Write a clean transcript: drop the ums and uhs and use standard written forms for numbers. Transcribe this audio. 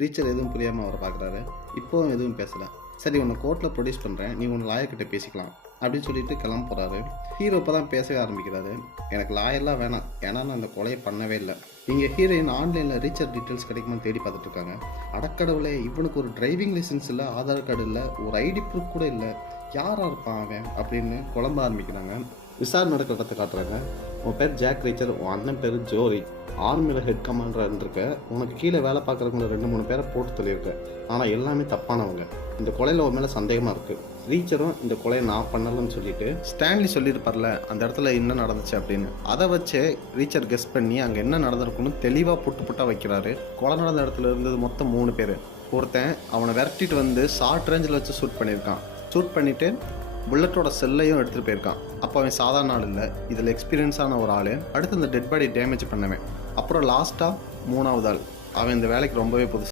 ரீச்சர் எதுவும் புரியாமல் அவரை பார்க்குறாரு. இப்போவும் எதுவும் பேசலை. சரி, உன்னை கோர்ட்டில் ப்ரொடியூஸ் பண்ணுறேன், நீ உன் லாயர்கிட்ட பேசிக்கலாம் அப்படின்னு சொல்லிட்டு கிளம்ப போகிறாரு. ஹீரோ இப்போ தான் பேசவே ஆரம்பிக்கிறாரு. எனக்கு லாயர்லாம் வேணாம், ஏன்னா நான் அந்த கொலையை பண்ணவே இல்லை. இங்கே ஹீரோயின் ஆன்லைனில் ரீச்சர் டீட்டெயில்ஸ் கிடைக்குமான்னு தேடி பார்த்துட்டு இருக்காங்க. அடக்கடவுளே, இவனுக்கு ஒரு டிரைவிங் லைசன்ஸ் இல்லை, ஆதார் கார்டு இல்லை, ஒரு ஐடி ப்ரூஃப் கூட இல்லை, யாராக இருப்பான் அவன் அப்படின்னு குழம்ப ஆரம்பிக்கிறாங்க. விசாரணை நடக்கிற இடத்த காட்டுறாங்க. உன் பேர் ஜாக் ரீச்சர், உன் அண்ணன் பேர் ஜோரி, ஆர்மியில் ஹெட் கமாண்டராக இருந்திருக்க. உனக்கு கீழே வேலை பார்க்குறவங்கள 2-3 பேரை போட்டு சொல்லியிருக்க, ஆனால் எல்லாமே தப்பானவங்க. இந்த கொலையில் உன் மேலே சந்தேகமாக இருக்குது. ரீச்சரும் இந்த கொலையை நான் பண்ணலன்னு சொல்லிட்டு ஸ்டான்லி சொல்லியிருப்பார்ல அந்த இடத்துல என்ன நடந்துச்சு அப்படின்னு, அதை வச்சு ரீச்சர் கெஸ் பண்ணி அங்கே என்ன நடந்திருக்குன்னு தெளிவாக புட்டாக வைக்கிறாரு. கொலை நடந்த இடத்துல இருந்தது மொத்தம் 3 பேர். ஒருத்தன் அவனை விரட்டிட்டு வந்து ஷார்ட் ரேஞ்சில் வச்சு ஷூட் பண்ணியிருக்கான். ஷூட் பண்ணிவிட்டு புல்லட்டோட செல்லையும் எடுத்துகிட்டு போயிருக்கான். அப்போ அவன் சாதாரண ஆள் இல்லை, இதில் எக்ஸ்பீரியன்ஸான ஒரு ஆள். அடுத்து இந்த டெட் பாடி டேமேஜ் பண்ணவன். அப்புறம் லாஸ்ட்டாக 3ஆவது ஆள், அவன் இந்த வேலைக்கு ரொம்பவே புதுசு.